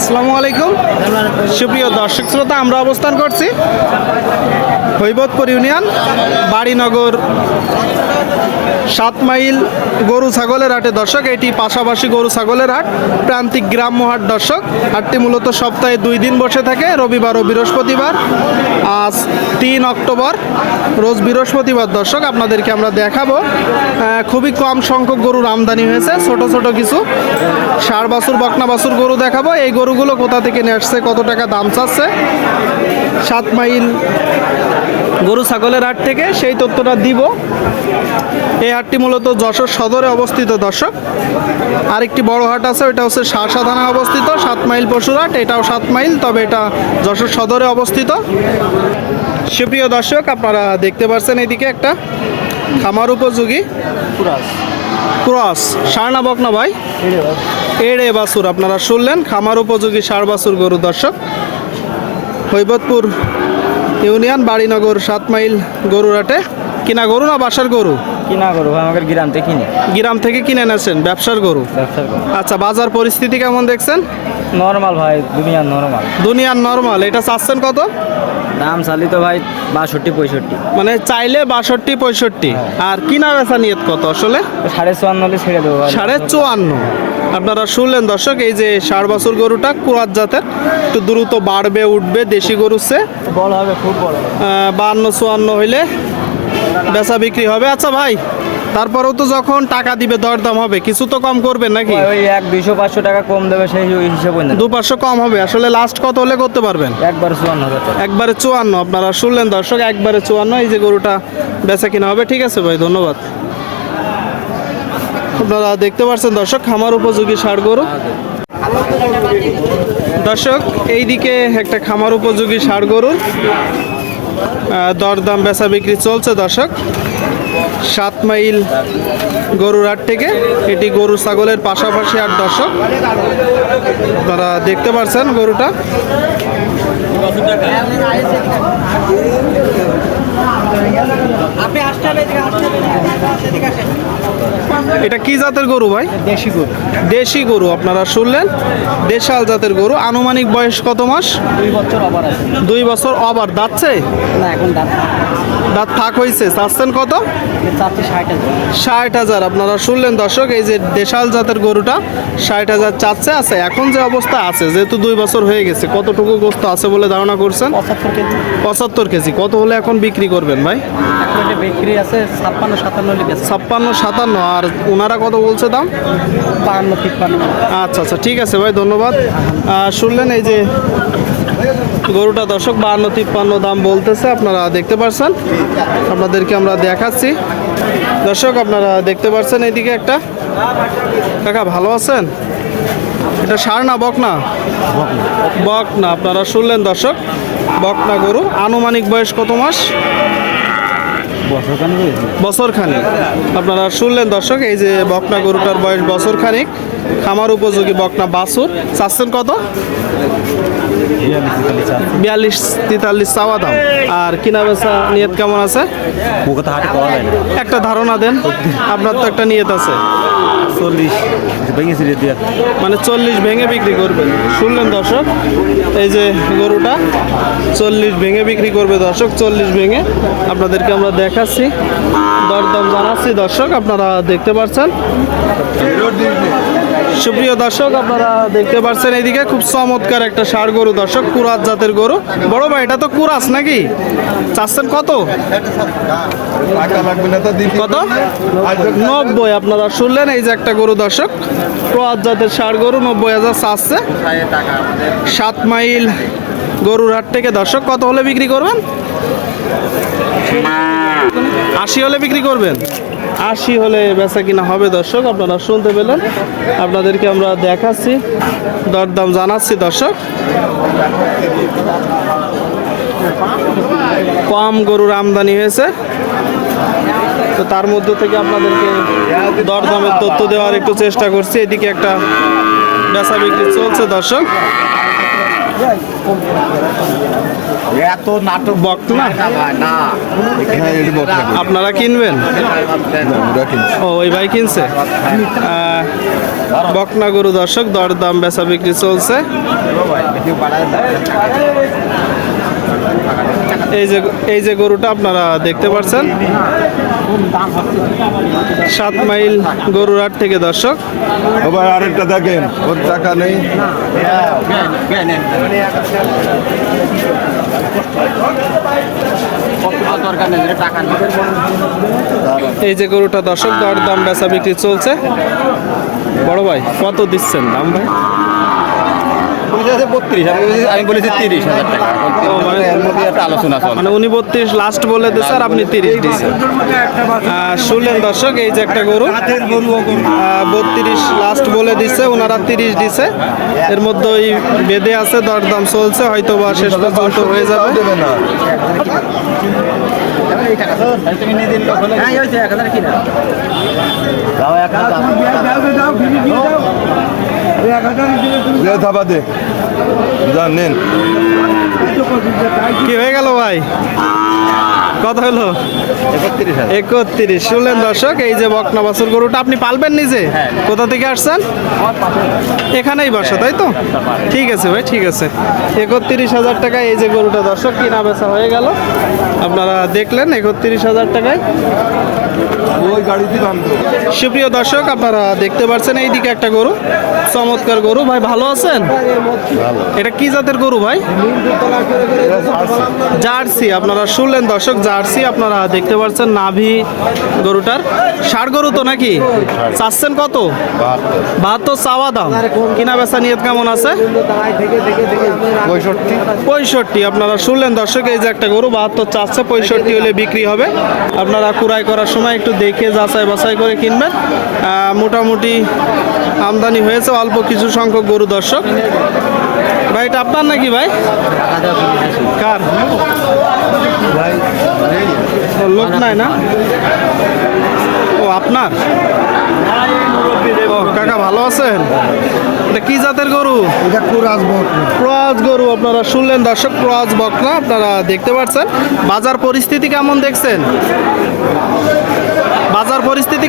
আসসালামু আলাইকুম। সুপ্রিয় দর্শক শ্রোতা, আমরা অবস্থান করছি হৈবতপুর ইউনিয়ন, বাড়িনগর সাত মাইল গরু ছাগলের হাটে। দর্শক, এটি পাশাপাশি গরু ছাগলের হাট, প্রান্তিক গ্রাম্য হাট। দর্শক, হাটটি মূলত সপ্তাহে দুই দিন বসে থাকে, রবিবার ও বৃহস্পতিবার। আজ তিন অক্টোবর, রোজ বৃহস্পতিবার। দর্শক, আপনাদেরকে আমরা দেখাবো খুবই কম সংখ্যক গরুর আমদানি হয়েছে। ছোট ছোট কিছু ষাড় বাছুর, বকনা বাছুর গরু দেখাবো। এই গরুগুলো কোথা থেকে নিয়ে আসছে কত টাকা দাম চাচ্ছে? সাত মাইল গরু ছাগলের হাট থেকে সেই তথ্যটা দিব। এই হাটটি মূলত যশোর সদরে অবস্থিত দর্শক। আরেকটি বড় হাট আছে ওইটা হচ্ছে শাসা থানা অবস্থিত। সাত মাইল পশুর হাট এটাও সাত মাইল তবে এটা যশোর সদরে অবস্থিত। সুপ্রিয় দর্শক আপনারা দেখতে পাচ্ছেন এদিকে একটা খামার উপযোগী। ক্রস। সার না বকনা ভাই। এড়ে বাছুর আপনারা শুনলেন খামার উপযোগী সার বাছুর গরু দর্শক। হৈবতপুর ইউনিয়ন বাড়িনগর সাত মাইল গরুরাটে কিনা গরু না বাসার গরু? কিনা করব আমাদের গ্রাম থেকে কিনে। গ্রাম থেকে কিনে এনেছেন ব্যবসার গরু? ব্যবসার করব আচ্ছা বাজার পরিস্থিতি কেমন দেখছেন? নর্মাল ভাই দুনিয়ার নর্মাল। দুনিয়ার নর্মাল এটা চাচ্ছেন কত? দাম চালি তো ভাই বাষট্টি পঁয়ষট্টি। মানে চাইলে বাষট্টি পঁয়ষট্টি। আর কিনা বেচা নিয়ত কত আসলে? সাড়ে চুয়ান্ন ছেড়ে দেবো সাড়ে চুয়ান্ন। আপনারা শুনলেন দর্শক এই যে ষাট বছর গরুটা কুরাত জাতের একটু দ্রুত বাড়বে উঠবে দেশি গরু সে। বল হবে খুব বড় বান্ন চুয়ান্ন হইলে বেচা বিক্রি হবে। আচ্ছা ভাই তারপরেও তো যখন টাকা দিবে দরদাম হবে কিছু তো কম করবেন নাকি? ওই এক দুইশো পাঁচশো টাকা কম দেবে সেই হিসেবে না দু পাঁচশো কম হবে আসলে লাস্ট কত হলে করতে পারবেন? একবার চুয়ান্ন একবারে চুয়ান্ন আপনারা শুনলেন দর্শক একবারে চুয়ান্ন এই যে গরুটা বেচা কিনা হবে ঠিক আছে ভাই ধন্যবাদ। আপনারা দেখতে পাচ্ছেন দর্শক খামার উপযোগী ষাড় গরু। দর্শক এইদিকে একটা খামার উপযোগী ষাড় গরুর দরদাম বেচা বিক্রি চলছে দর্শক। সাত মাইল গরুর হাট থেকে এটি গরু ছাগলের পাশাপাশি আট দর্শক তারা দেখতে পারছেন গরুটা। এটা কি জাতের গরু ভাই? দেশি গরু। দেশি গরু আপনারা শুনলেন? দেশাল জাতের গরু আনুমানিক বয়স কত মাস? দুই বছর আছে। দুই বছর আবার দাঁতছে না এখন দাম দাঁত থাক হয়েছে চাচ্ছেন কত? ষাট হাজার। আপনারা শুনলেন দর্শক এই যে দেশাল জাতের গরুটা ষাট হাজার চাচ্ছে আছে এখন যে অবস্থা আছে যেহেতু দুই বছর হয়ে গেছে কতটুকু গোস্ত আছে বলে ধারণা করছেন? পঁচাত্তর কেজি কত হলে এখন বিক্রি করবেন ভাই? বিক্রি আছে ছাপ্পান্ন সাতান্ন লিখে ছাপ্পান্ন সাতান্ন আর ওনারা কত বলছে দাম? বাহান্ন তিপ্পান্ন। আচ্ছা আচ্ছা ঠিক আছে ভাই ধন্যবাদ। শুনলেন এই যে গরুটা দর্শক বাহান্ন তিপ্পান্ন দাম বলতেছে আপনারা দেখতে পাচ্ছেন আপনাদেরকে আমরা দেখাচ্ছি। দর্শক আপনারা দেখতে পাচ্ছেন এইদিকে একটা। কাকা ভালো আছেন? এটা সার না বক না? বক না আপনারা শুনলেন দর্শক। বকনা গরু। আনুমানিক বয়স কত মাস? বছর খানিক আপনারা শুনলেন দর্শক এই যে বকনা গরুটার বয়স বছর খানিক খামার উপযোগী বকনা বাসুর চাচ্ছেন কত? বিয়াল্লিশ তেতাল্লিশ চাওয়া দাম। আর কিনা বেচা নিয়ত কেমন আছে? একটা ধারণা দেন। আপনার তো একটা নিয়ত আছে। চল্লিশ ভেঙেছি রে দিয়ে। মানে চল্লিশ ভেঙে বিক্রি করবেন। শুনলেন দর্শক? এই যে গরুটা চল্লিশ ভেঙে বিক্রি করবে দর্শক চল্লিশ ভেঙে। আপনাদেরকে আমরা দেখাচ্ছি দরদাম জানাচ্ছি। দর্শক আপনারা দেখতে পাচ্ছেন সুপ্রিয় দর্শক আপনারা দেখতে পাচ্ছেন এইদিকে খুব চমৎকার একটা ষাড় গরু দর্শক কুরাস জাতের গরু। বড় ভাই এটা তো কুরাস নাকি? চাচ্ছেন কত? কত? নব্বই আপনারা শুনলেন? এই যে একটা গরু দর্শক ক্রস জাতের ষাড় গরু, নব্বই হাজার চাচ্ছে। সাত মাইল গরুর হাট থেকে দর্শক, কত হলে বিক্রি করবেন? আশি হলে বিক্রি করবেন? আশি হলে বেচা কিনা হবে দর্শক, আপনারা শুনতে পেলেন। আপনাদেরকে আমরা দেখাচ্ছি, দরদাম জানাচ্ছি দর্শক। কম গরুর আমদানি হয়েছে। তো তার মধ্যে থেকে আপনাদেরকে দরদামের তথ্য দেওয়ার একটু চেষ্টা করছি। এদিকে একটা বেচা বিক্রি চলছে দর্শক। এত নাটক বকনা না? হ্যাঁ আপনারা কিনবেন? ও ওই ভাই কিনছে? বকনা গরু দর্শক দরদাম বেচা বিক্রি চলছে। এই যে এই যে গরুটা আপনারা দেখতে পাচ্ছেন সাত মাইল গরুর হাট থেকে দর্শক। ভাই আরেকটা দেখেন ওর টাকা নেই। এই যে গরুটা দর্শক দর দাম বেচা বিক্রি চলছে। বড় ভাই কত দিচ্ছেন দাম ভাই? বত্রিশ আমি বলেছি তিরিশ হাজার টাকা মানে- এর মধ্যে একটা আলোচনা চলে মানে উনি বত্রিশ লাস্ট বলে দিচ্ছে আর আপনি তিরিশ দিচ্ছেন আহ, শুনলেন দর্শক এই যে একটা গরু বত্রিশ লাস্ট বলে দিচ্ছে ওনারা তিরিশ দিছে এর মধ্যে ওই বেঁধে আছে দরদাম চলছে হয়তো বা শেষ পর্যন্ত হয়ে যাবে হ্যাঁ এক হাজার কিনা দাও এক হাজার দে থাবা দে যান নেন। কি হয়ে গেল ভাই? কত হলো? একত্রিশ একত্রিশ। শুনলেন দর্শক এই যে বকনা বাছুর গরুটা আপনি পালবেন নিজে? কোথা থেকে আসছেন? এখানেই বাসা তাই তো? ঠিক আছে ভাই ঠিক আছে। একত্রিশ হাজার টাকায় এই যে গরুটা দর্শক কিনা বেচা হয়ে গেল। আপনারা দেখলেন একত্রিশ হাজার টাকায়। ওই গাড়িতে বান্ধব। সুপ্রিয় দর্শক আপনারা দেখতে পাচ্ছেন এইদিকে একটা গরু চমৎকার গরু। ভাই ভালো আছেন? এটা কি জাতের গরু ভাই? জার্সি আপনারা শুনলেন দর্শক জার্সি আপনারা দেখতে পাচ্ছেন নাভি গরুটার। ষাড় গরু তো নাকি? চাচ্ছেন কত? বাহাত্তর। চাওয়া দাম। কিনা বেচা নিয়ত কেমন আছে? পঁয়ষট্টি আপনারা শুনলেন দর্শক এই যে একটা গরু বাহাত্তর চাচ্ছে পঁয়ষট্টি হলে বিক্রি হবে। আপনারা কুড়াই করার সময় একটু দেখে যাচাই বাছাই করে কিনবেন। মোটামুটি আমদানি হয়েছে অল্প কিছু সংখ্যক গরু দর্শক। ভাই এটা আপনার নাকি ভাই? কার? লোক নাই না? ও আপনার? কাকা ভালো আছেন? এটা কি জাতের গরু? এটা ক্রস গরু আপনারা শুনলেন দর্শক ক্রস বকনা আপনারা দেখতে পাচ্ছেন। বাজার পরিস্থিতি কেমন দেখছেন?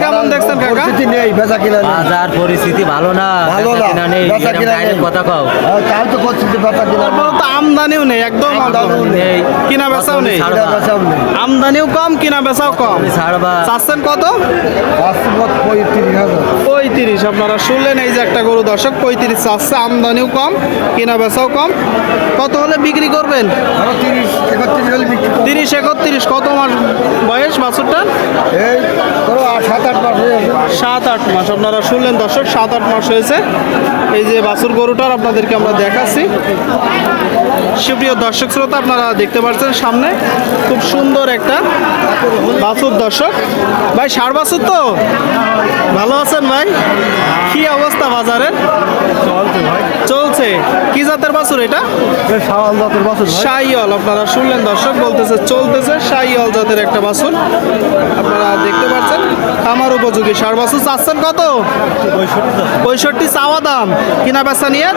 কেমন দেখছেন কাকা? পরিস্থিতি নেই বেচা কিনা বাজার পরিস্থিতি ভালো না ভালো না, নেই বেচা কেনা নেই। কথা কও। হ্যাঁ, তাও তো পরিস্থিতি বেচা কিনা নেই। তো আমদানিও নেই একদম আমদানিও নেই। কিনা বেচাও নেই। কত বেচাও নেই। আমদানিও কম কিনা বেচাও কম। ছাড়বা চাচ্ছেন কত? পঁয়ত্রিশ হাজার। পঁয়ত্রিশ আপনারা শুনলেন এই যে একটা গরু দর্শক পঁয়ত্রিশ চাচ্ছে আমদানিও কম কিনা বেচাও কম। কত হলে বিক্রি করবেন? তিরিশ একত্রিশ কত মাস বয়স বাছুরটা এই সাত আট মাস সাত আট মাস। আপনারা শুনলেন দর্শক সাত আট মাস হয়েছে। এই যে বাছুর গরুটার আপনাদেরকে আমরা দেখাচ্ছি। সুপ্রিয় দর্শক শ্রোতা আপনারা দেখতে পাচ্ছেন সামনে খুব সুন্দর একটা বাছুর দর্শক। ভাই ষাড় বাছুর তো? ভালো আছেন ভাই? কি অবস্থা বাজারের চলছে কি জাতের বাছুর এটা? শাওয়াল জাতের বছর সাইয়ল আপনারা শুনলেন দর্শক বলতেছে চলতেছে সাইয়ল জাতের একটা বাছুর। আপনারা দেখতে পাচ্ছেন আমার উপযোগী সার বাছুর। চাচ্ছেন কত? পঁয়ষট্টি। চাওয়া দাম। কিনা বেচা নিয়ে?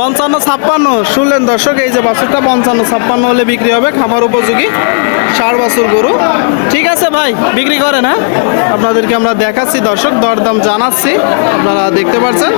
পঞ্চান্ন ছাপ্পান্ন। শুনলেন দর্শক এই যে বাছুরটা পঞ্চান্ন ছাপ্পান্ন হলে বিক্রি হবে খামার উপযোগী ষাড় বাছুর গরু। ঠিক আছে ভাই বিক্রি করেন হ্যাঁ? আপনাদেরকে আমরা দেখাচ্ছি দর্শক দরদাম জানাচ্ছি। আপনারা দেখতে পাচ্ছেন।